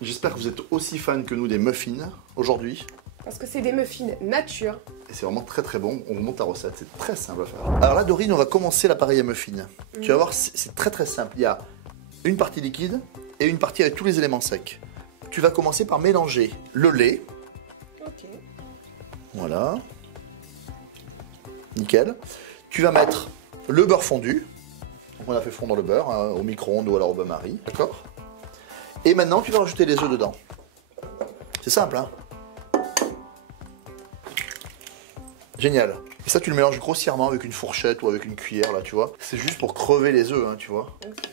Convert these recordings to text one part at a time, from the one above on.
J'espère que vous êtes aussi fan que nous des muffins aujourd'hui. Parce que c'est des muffins nature. Et c'est vraiment très très bon. On vous montre la recette, c'est très simple à faire. Alors là, Dorine, on va commencer l'appareil à muffins. Tu vas voir, c'est très très simple. Il y a une partie liquide et une partie avec tous les éléments secs. Tu vas commencer par mélanger le lait. Ok. Voilà. Nickel. Tu vas mettre le beurre fondu. On a fait fondre le beurre hein, au micro-ondes ou alors au bain-marie. D'accord. Et maintenant, tu vas rajouter les œufs dedans. C'est simple, hein. Génial. Et ça, tu le mélanges grossièrement avec une fourchette ou avec une cuillère, là, tu vois. C'est juste pour crever les œufs, hein, tu vois. Okay.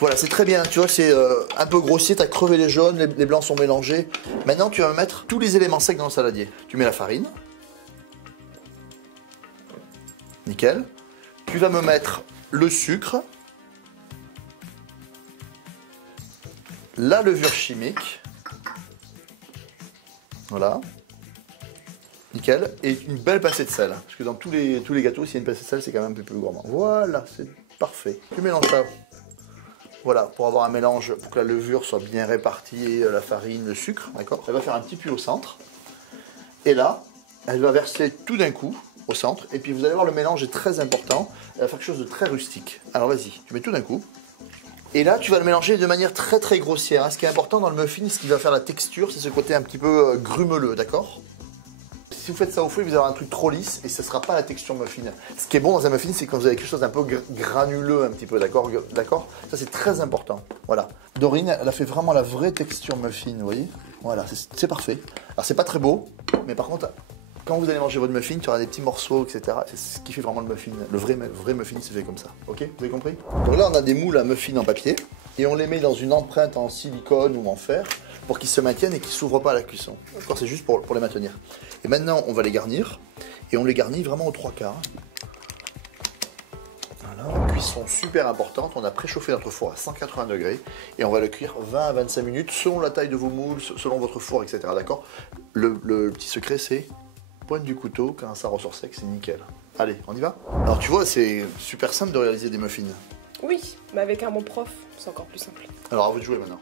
Voilà, c'est très bien, tu vois, c'est un peu grossier, tu as crevé les jaunes, les blancs sont mélangés. Maintenant, tu vas mettre tous les éléments secs dans le saladier. Tu mets la farine. Nickel. Tu vas me mettre le sucre. La levure chimique. Voilà. Nickel. Et une belle pincée de sel. Parce que dans tous les gâteaux, s'il y a une pincée de sel, c'est quand même un peu plus gourmand. Voilà, c'est parfait. Tu mélanges ça. Voilà, pour avoir un mélange, pour que la levure soit bien répartie, la farine, le sucre, d'accord. Elle va faire un petit puits au centre. Et là, elle va verser tout d'un coup au centre. Et puis vous allez voir, le mélange est très important. Elle va faire quelque chose de très rustique. Alors vas-y, tu mets tout d'un coup. Et là, tu vas le mélanger de manière très très grossière. Ce qui est important dans le muffin, ce qui va faire la texture, c'est ce côté un petit peu grumeleux, d'accord. Si vous faites ça au fouet, vous allez avoir un truc trop lisse et ce ne sera pas la texture muffin. Ce qui est bon dans un muffin, c'est quand vous avez quelque chose d'un peu granuleux un petit peu, d'accord. Ça, c'est très important. Voilà. Dorine, elle a fait vraiment la vraie texture muffin, vous voyez. Voilà, c'est parfait. Alors, c'est pas très beau, mais par contre, quand vous allez manger votre muffin, tu auras des petits morceaux, etc. C'est ce qui fait vraiment le muffin. Le vrai muffin, c'est fait comme ça. Ok, vous avez compris? Donc là, on a des moules à muffin en papier et on les met dans une empreinte en silicone ou en fer pour qu'ils se maintiennent et qu'ils ne s'ouvrent pas à la cuisson. Okay. C'est juste pour les maintenir. Et maintenant, on va les garnir. Et on les garnit vraiment aux 3/4. Voilà, cuisson super importante. On a préchauffé notre four à 180 degrés. Et on va le cuire 20 à 25 minutes selon la taille de vos moules, selon votre four, etc. D'accord. Le petit secret, c'est pointe du couteau. Quand ça ressort sec, c'est nickel. Allez, on y va. Alors tu vois, c'est super simple de réaliser des muffins. Oui, mais avec un bon prof, c'est encore plus simple. Alors à vous de jouer maintenant.